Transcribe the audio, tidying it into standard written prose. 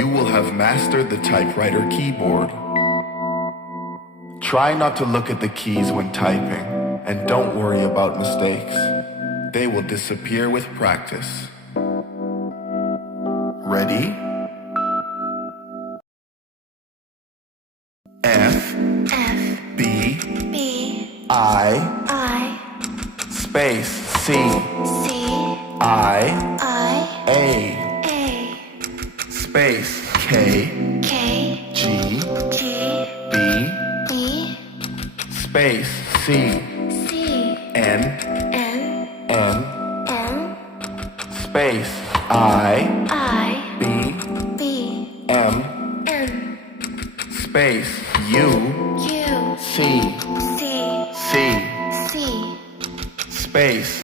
you will have mastered the typewriter keyboard. Try not to look at the keys when typing, and don't worry about mistakes. They will disappear with practice. Ready? F B I space C I A space K G B space C N space I B M space U C space